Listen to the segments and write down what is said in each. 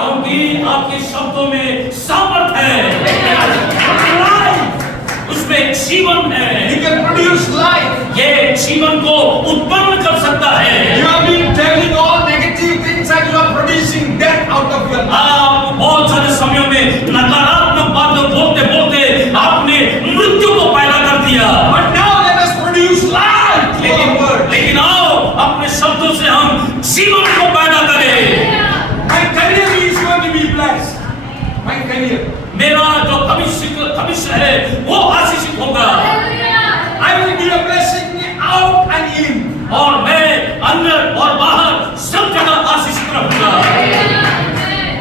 क्योंकि आपके शब्दों में सामर्थ है, उसमें जीवन है। He can produce life. ये जीवन को उत्पन्न कर सकता है। You have been telling all negative things and you are producing death out of your life. आप बहुत सारे समयों में नकारात्मक बातें बोलते बोलते आपने मृत्यु को पैदा कर दिया। But now let us produce life through our word. लेकिन आओ अपने शब्दों से हम जीवन को पैदा करें। My career is going to be blessed. My career. मेरा जो भविष्य है वो आशीषित होगा। I will be a blessing out and in. और मैं अंदर और बाहर सब जगह आशीषित रहूंगा।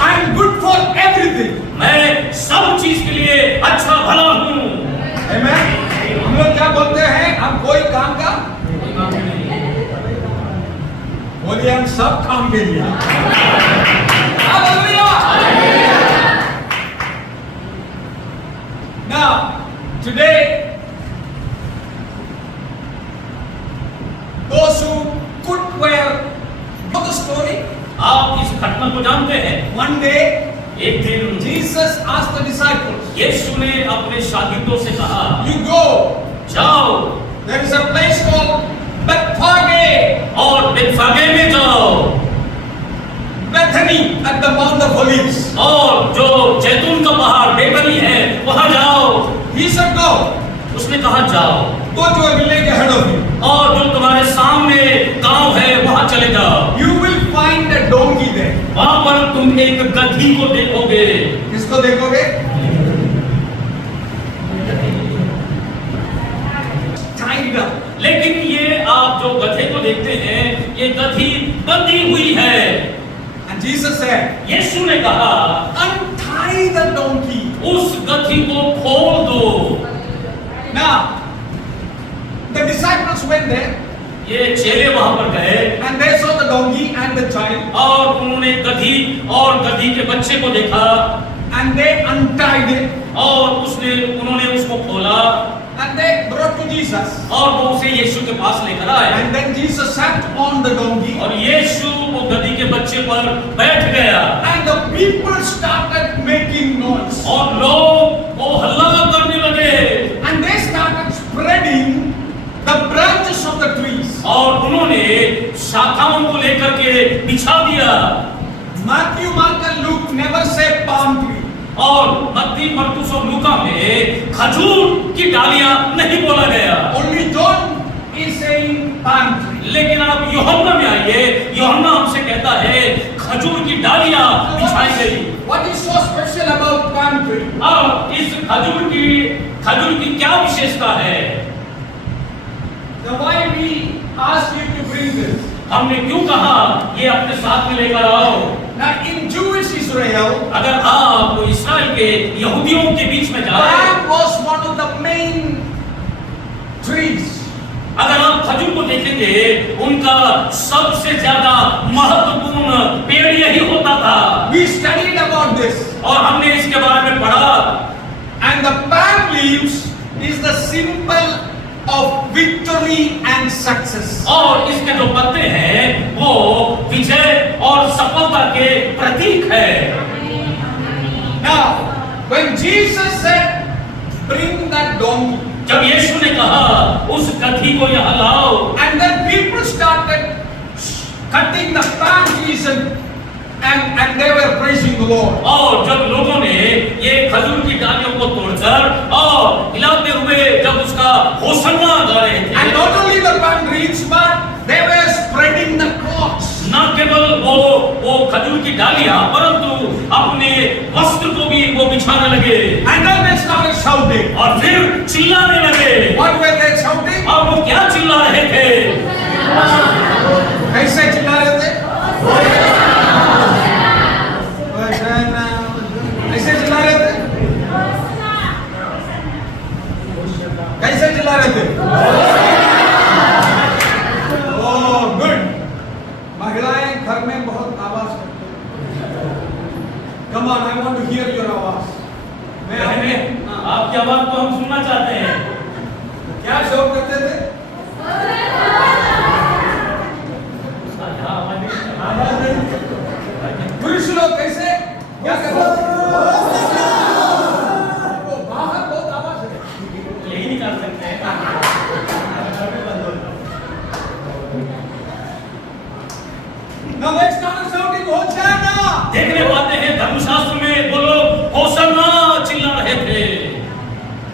I am good for everything. मैं सब चीज के लिए अच्छा भला हूँ। Amen. हम लोग क्या बोलते हैं? हम कोई काम का बोलिए, हम सब काम के लिए। Hallelujah. Now, today, those who could wear, know the story? आप इस घटना को जानते हैं? One day, एक दिन Jesus asked the disciples, यीशु ने अपने शागिर्दों से कहा, you go, जाओ there is a place called Bethphage, और बेतफगे में जाओ, Bethany at the Mount of Olives. और जो जैतून का पहाड़ बेतनी है वहां जाओ। He said, go, उसने कहा जाओ go to a village ahead of you. और जो तुम्हारे सामने गांव है वहां चले जाओ। You will find a donkey there. वहां पर तुम एक गधी को देखोगे। किसको देखोगे? Tied up. लेकिन ये आप जो गधे को देखते हैं ये गधी बंधी हुई है। And Jesus said, यीशु ने कहा untie the donkey. उस गधी को खोल दो। Now, the disciples went there ये चेले वहां पर गए and they saw the donkey and the child और उन्होंने गधी और गधी के बच्चे को देखा and they untied it और उन्होंने उसको खोला and they brought to Jesus. और वो उसे यीशु के पास लेकर आए And then Jesus sat on the donkey और यीशु वो गधी के बच्चे पर बैठ गया and the people started making noise. और लोग वो हल्ला करने लगे And they started spreading the branches of the trees. और उन्होंने शाखाओं को लेकर के बिछा दिया। Matthew, Mark and Luke never say palm tree. और मत्ती, मरकुस और लूका में खजूर की डालियां नहीं बोला गया। Only John is saying palm tree. लेकिन आप यूहन्ना में आइए, यूहन्ना हमसे कहता है खजूर की डालियां बिछाई गई। What is so special about palm tree? अब इस खजूर की क्या विशेषता है? Now why we ask you to bring this? हमने क्यों कहा ये अपने साथ में लेकर आओ? Now in Jewish Israel, अगर आप इस्राएल के यहूदियों के बीच में जाएं, palm was one of the main trees. अगर आप खजूर को देखेंगे उनका सबसे ज्यादा महत्वपूर्ण पेड़ यही होता था। We studied about this. और हमने इसके बारे में पढ़ा And the palm leaves is the symbol of victory and success. और इसके जो पत्ते हैं वो विजय और सफलता के प्रतीक है। Now, when Jesus said, bring that donkey, जब यीशु ने कहा उस गधी को यहाँ लाओ and then people started cutting the palm trees and they were praising the Lord. और जब लोगों ने ये खजूर की डालियों को तोड़कर और हिलाते हुए जब उसका होशन्ना गा रहे थे And not only the palm trees, but they were spreading the cloths. न केवल वो खजूर की डालियां परंतु अपने वस्त्र को भी वो बिछाने लगे And then they started shouting. और फिर चिल्लाने लगे। What were they shouting? और वो क्या चिल्ला रहे थे? कैसे चिल्ला रहे थे? कैसे चिल्ला रहे थे? कैसे चिल्ला रहे थे? Oh, good. महिलाएं घर में बहुत आवाज करती हैं। Come on, I want to hear your आवाज। मैं बहने, आपकी आवाज को हम सुनना चाहते हैं। क्या शौक करते थे? आवाज नहीं। पुरुष लोग कैसे क्या कर रहे हो? बाहर बहुत आवाज है। यही निकाल सकते हैं। Now they started shouting Hosanna. देखने पाते हैं धर्मशास्त्र में वो लोग होसन्ना चिल्ला रहे थे।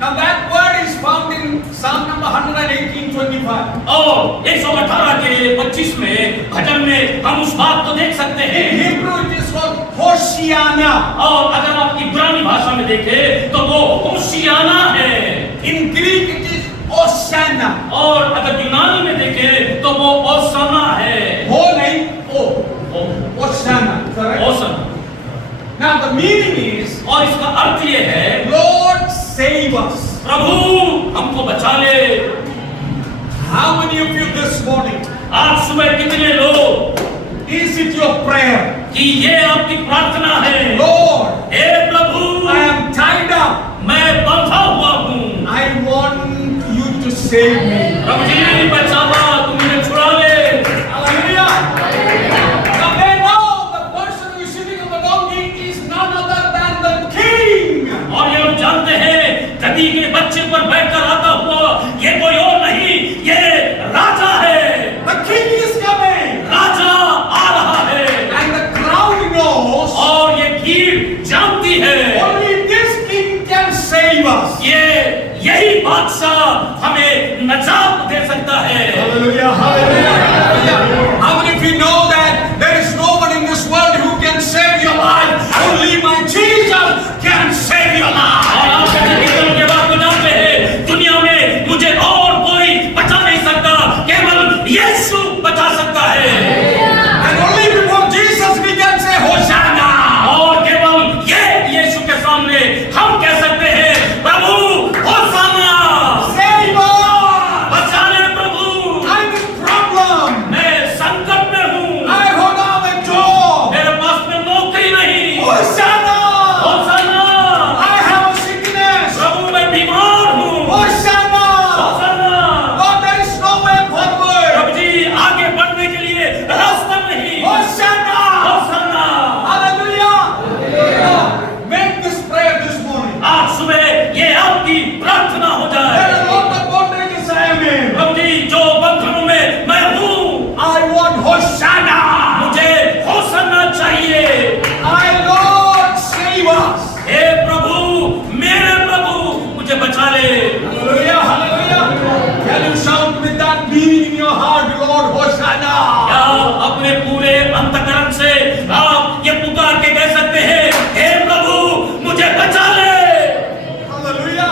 Now that word is found in Psalm number 118:25. और 118 के 25 में भजन में हम उस बात को देख सकते In हैं। Hebrew it is called Hoshiana. और अगर आप इब्रानी भाषा में देखें तो वो होशियाना है। In Greek it is Hosanna. और अगर यूनानी में देखें तो वो ओसाना है। हो नहीं ओ Hosanna. Correct? ओसाना। Now the meaning is और इसका अर्थ ये है Lord save us. प्रभु हमको बचा ले। How many of you this morning आज सुबह कितने लोग is it your prayer? कि ये आपकी प्रार्थना है, Lord, hey Prabhu I am tied up. मैं बंधा हुआ हूँ, I want you to save me. प्रभु जी बचावा, तू मुझे छुड़ा ले। Hallelujah. Now they know the person who is sitting on the donkey is none other than the king. और ये लोग जानते हैं गधी के बच्चे पर बैठकर आता हुआ ये कोई और नहीं, ये राजा है। The king is coming. राजा आ रहा है And the crowd knows और ये भीड़ जानती है only this king can save us. ये यही बादशाह हमें नजात दे सकता है। Hallelujah. Hallelujah. How many of you know that there is no one in this world who can save your life? Only my Jesus can save your और life. आप कितनों के बात को जानते हैं दुनिया में मुझे और कोई बचा नहीं सकता, केवल यीशु बचा सकता है। And only before Jesus we can say Hosanna. और केवल ये यीशु के सामने हम कह सकते हैं प्रभु होशाना, Save us. बचा ले प्रभु, I'm in problem. मैं संकट में हूँ, I don't have a job. मेरे पास में नौकरी नहीं। Hosanna. होशाना, I have a sickness. प्रभु मैं बीमार हूँ। Hosanna. होशाना, Lord, there is no way forward. प्रभु जी आगे बढ़ने के लिए रास्ता नहीं। Hosanna. होशाना, Hallelujah. Make this prayer this morning. आज सुबह ये आपकी प्रार्थना हो There जाए। are a lot of bondages I am in. प्रभु जी जो बंधनों में मैं हूँ, I want Hosanna. मुझे होशाना चाहिए। I Lord save us. हे प्रभु, मेरे प्रभु मुझे बचा ले। Hallelujah. Hallelujah. Can you shout with that meaning in your heart, Lord Hosanna? क्या अपने पूरे अंतःकरण से आप ये पुकार के कह सकते हैं हे प्रभु मुझे बचा ले। Hallelujah.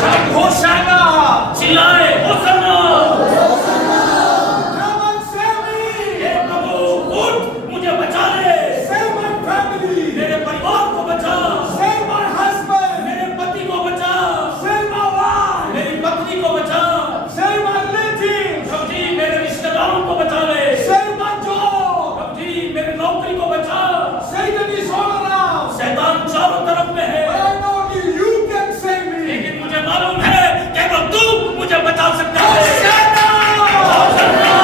Shout Hosanna. चिल्लाए होशाना। Come and save me. हे प्रभु उठ मुझे बचा ले। Save my family. मेरे परिवार को बचा, Save my husband. मेरे पति को बचा, Save my wife. मेरी पत्नी को बचा, Save my relatives. प्रभु जी मेरे रिश्तेदारों को बचा ले। Save my job. प्रभु जी मेरी नौकरी को बचा। Satan is all around. शैतान चारों तरफ में है, But I know only you can save me. लेकिन मुझे मालूम है केवल तू मुझे बचा सकता है। Hosanna. होशाना।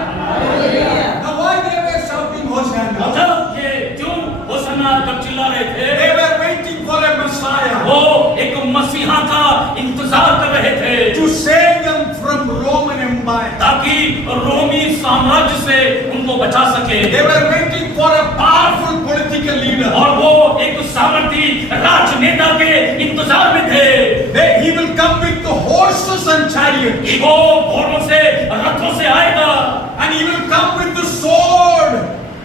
Now why they were shouting Hosanna? जब ये क्यों होशाना जब चिल्ला रहे थे, They were waiting for a Messiah वो एक मसीहा का इंतजार कर रहे थे to save them from Roman Empire. ताकि रोमी साम्राज्य से उनको बचा सके। They were waiting for a powerful political leader. और वो एक सामर्थी राजनेता के इंतजार में थे He will come with the horses and chariots. कि वो घोड़ों से रथों से आएगा And he will come with the sword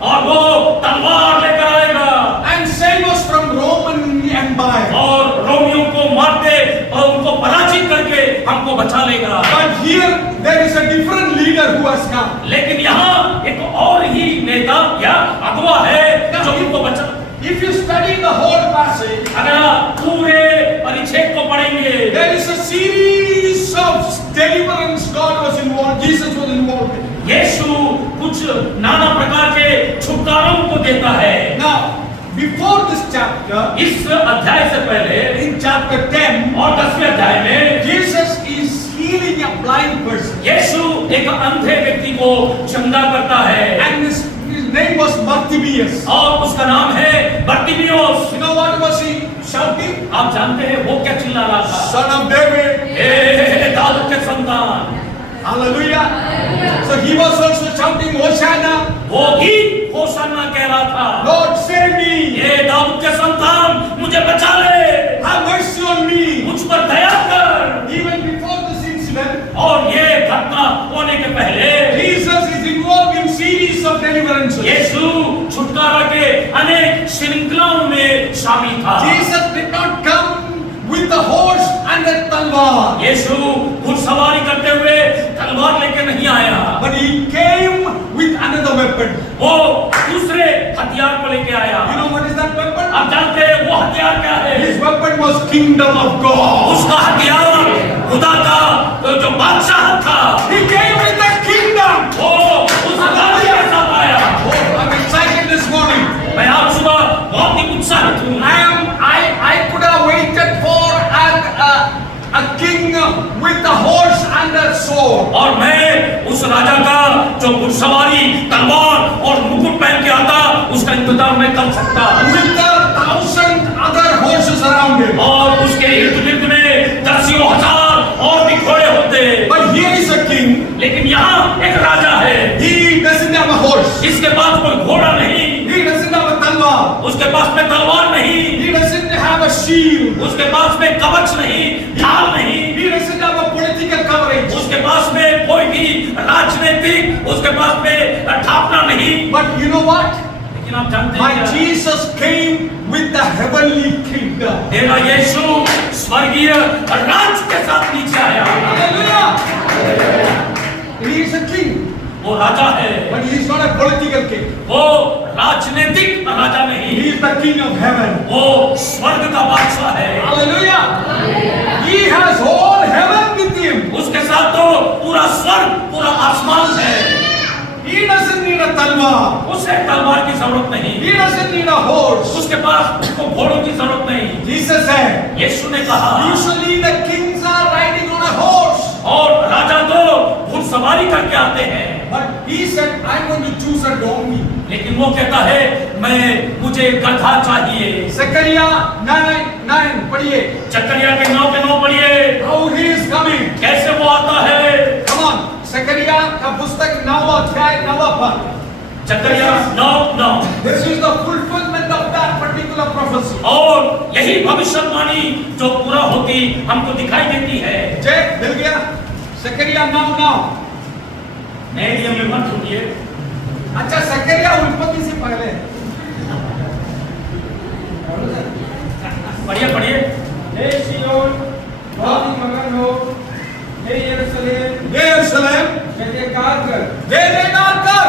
और वो तलवार लेकर आएगा and save us from Roman Empire. और रोमियों को मारते और उनको पराजित करके हमको बचा लेगा। But here there is a different leader who has come. लेकिन यहाँ एक और ही नेता या अगुवा है जो उनको बचा। if you study the whole passage, अगर आप पूरे परिच्छेद को पढ़ेंगे, there is a series of deliverance God was involved, Jesus was involved in. यीशु कुछ नाना प्रकार के छुटकारों को देता है। Now, before this chapter, इस अध्याय से पहले in chapter 10, और 10वें अध्याय में Jesus is healing a blind person. यीशु एक अंधे व्यक्ति को चंगा करता है And his name was Bartimaeus. और उसका नाम है बर्तिमियोस। You know what was he shouting? आप जानते हैं वो क्या चिल्ला रहा था? Son of David. हे दाऊद के संतान। Hallelujah. So he was also shouting Hosanna. वो गीत होशाना कह रहा था, Lord save me. ये दाऊद के संतान मुझे बचा ले, Have mercy on me. मुझ पर दया कर। Even before this incident, और ये घटना होने के पहले Jesus is involved in series of deliverances. यीशु छुटकारा के अनेक श्रृंखलाओं में शामिल था। Jesus did not come with the horse and the talwar, यीशु घुड़सवारी करते हुए तलवार लेकर नहीं आया, but he came with another weapon. वो दूसरे हथियार को लेकर आया। You know what is that weapon? आप जानते हैं वो हथियार क्या है? His weapon was kingdom of God. उसका हथियार खुदा का जो बादशाह था, He came with the kingdom. वो उस गाड़ी के साथ आया। Oh, I'm excited this morning. मैं आज सुबह बहुत ही उत्साहित हूँ। I could have waited for a king with the horse and the sword. और मैं उस राजा का जो घुड़सवारी तलवार और मुकुट पहन के आता, उसका इंतजार मैं कर सकता। With 1,000 other horses around him. और उसके इर्द गिर्द में 10,000 और भी घोड़े होते। But here is a king. लेकिन यहाँ एक राजा है, He doesn't have a horse. इसके पास कोई घोड़ा नहीं, He doesn't have a talwar. उसके पास में तलवार नहीं, He doesn't have a shield. उसके पास में कवच नहीं, ढाल नहीं, He doesn't have a political coverage. उसके पास में कोई भी राजनीतिक, उसके पास में ढापना नहीं। But you know what? लेकिन आप जानते My हैं क्या? Jesus came with the heavenly kingdom. मेरा यीशु स्वर्गीय राज के साथ नीचे आया। Hallelujah. He is a king, वो राजा है, but he is not a political king. वो राजनीतिक राजा नहीं, He is the king of heaven. वो स्वर्ग का बादशाह है। Hallelujah. He has whole heaven with him. उसके साथ तो पूरा स्वर्ग, पूरा आसमान है। He doesn't need a talwar. उसे तलवार की जरूरत नहीं, He doesn't need a horse. उसके पास उसको घोड़ों की जरूरत नहीं। Jesus said, यीशु ने कहा, usually the kings are riding on a horse. और राजा तो घुड़सवारी करके आते हैं, But he said, I'm going to choose a donkey. लेकिन वो कहता है मुझे गधा चाहिए। Zechariah 9:9 पढ़िए। जकरिया के 9 के 9 पढ़िए, How he is coming. कैसे वो आता है। Come on. Zechariah का पुस्तक 9वां अध्याय 9वां पद। जकरिया 9:9। This is the fulfillment of that particular prophecy. और यही भविष्यवाणी जो पूरा होती हमको दिखाई देती है। जय मिल गया। Zechariah 9:9। नए नियम में मत सुनिए। अच्छा, Zechariah उत्पत्ति से पहले। पढ़िए पढ़िए। हे सिय्योन, बहुत ही मगन हो, हे यरूशलेम, यरूशलेम जय जयकार कर, जय जयकार कर,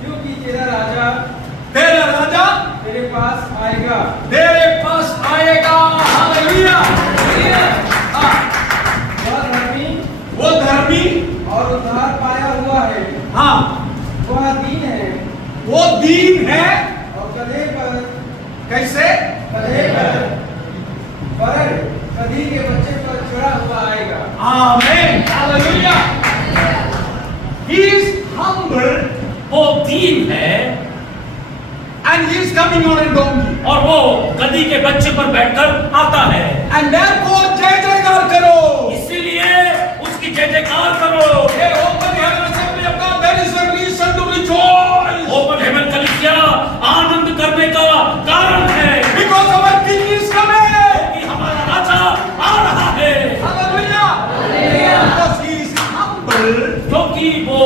क्योंकि तेरा राजा तेरे पास आएगा। तेरे पास आएगा। हालेलुया। हाँ, वह वो धर्मी धर्मी और उद्धार पाया हुआ है, हाँ, वह दीन है वो दीन है। और गधे पर कैसे? गधी के बच्चे पर चढ़ा हुआ आएगा। आमीन। हालेलुया। He is humble वो दीन है and he is coming on a donkey. और वो गधी के बच्चे पर बैठकर आता है। And therefore जय जयकार करो। इसीलिए उसकी जय जयकार करो। Hey, open heaven assembly of God, there is a reason to rejoice. Open heaven कलीसिया आनंद करने का कारण है, Because our king is coming. कि हमारा राजा आ रहा है। Hallelujah. Because he is humble, क्योंकि वो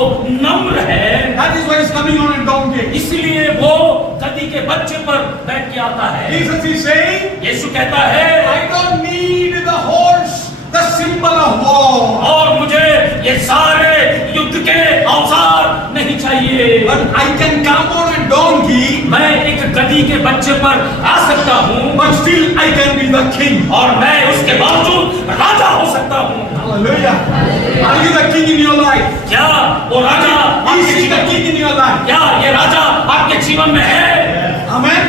नम्र है, that is why he is coming on a donkey. इसलिए वो गधी के बच्चे पर बैठ के आता है। Jesus is saying, यीशु कहता है, I don't need the horse, the symbol of war. और मुझे ये सारे युद्ध के औजार नहीं चाहिए, But I can come on a donkey मैं एक गधी के बच्चे पर आ सकता हूँ, but still I can be the king. और मैं उसके बावजूद राजा हो सकता हूँ। Hallelujah. Are you the king in your life? क्या वो राजा Is आपके he the जीवन, king in your life? क्या ये राजा आपके जीवन में है? Amen.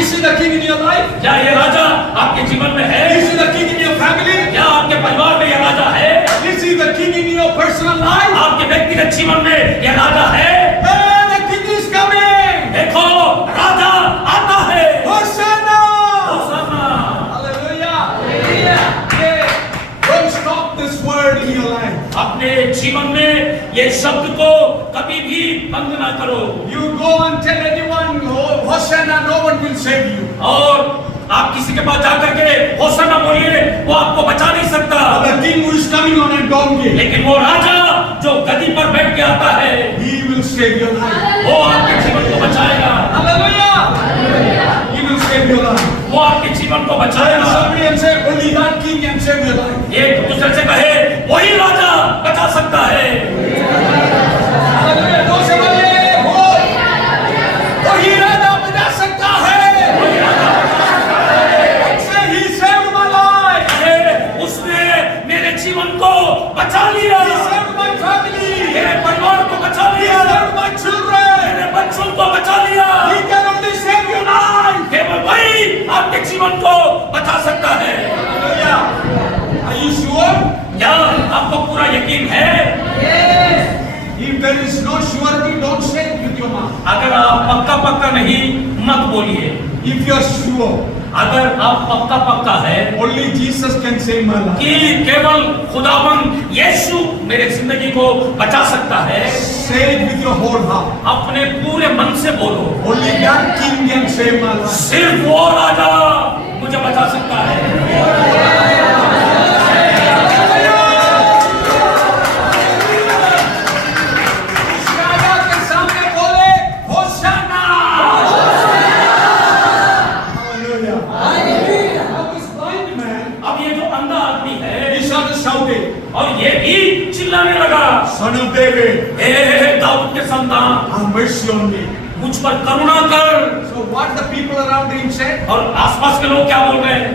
Is he the king in your life? क्या ये राजा आपके जीवन में है? Is he the king in your family? क्या आपके परिवार में ये राजा है? Is he the king in your personal life? आपके व्यक्तिगत जीवन में ये राजा है? Hey, the king is coming. देखो, राजा आता है। Hosanna. होशाना। Hallelujah. Hey, don't stop this word in your life. अपने जीवन में ये शब्द को कभी भी बंद ना करो। You go and tell anyone, oh, Hosanna, no one will save you. और आप किसी के पास जाकर के होशाना बोलिए, वो आपको बचा नहीं सकता। The king who is coming on a donkey, लेकिन वो राजा जो गद्दी पर बैठ के आता है, he will save your life. वो आपके जीवन को बचाएगा। Hallelujah. He will save your life. वो आपके जीवन को Tell बचाएगा। somebody and say, only that king can save your life. एक दूसरे से कहे, वही राजा बचा सकता है। Hallelujah. दो से बोलिए, वही राजा बचा सकता है. Say, he saved my life. कहे, उसने मेरे जीवन को बचा लिया, He saved my family. मेरे परिवार को बचा He लिया, saved my children. मेरे बच्चों को बचा लिया। He can only save your life. केवल वही आपके जीवन को बचा सकता है। Hallelujah. Are you sure? क्या आपको पूरा यकीन है? If there is no surety, don't say it with your mouth. अगर आप पक्का पक्का नहीं, मत बोलिए। If you are sure, अगर आप पक्का पक्का है only Jesus can save my life. कि केवल खुदावंद यीशु मेरे जिंदगी को बचा सकता है, Say it with your whole heart. अपने पूरे मन से बोलो, Only that king can save my life. सिर्फ वो राजा मुझे बचा सकता है। इस राजा के सामने बोले, होशाना! Hallelujah. Now this blind man, अब ये जो अंधा आदमी है, he started shouting, और ये भी चिल्लाने लगा, Son of David, हे दाऊद के संतान, have mercy on me. मुझ पर करुणा कर। So what the people around him said? और आसपास के लोग क्या बोल रहे हैं?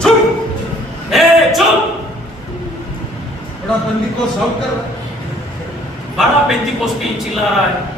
चुप! चुप। बड़ा बंदी को शाउट कर रहा है. बड़ा पेंतीकोस्ती चिल्ला रहा है।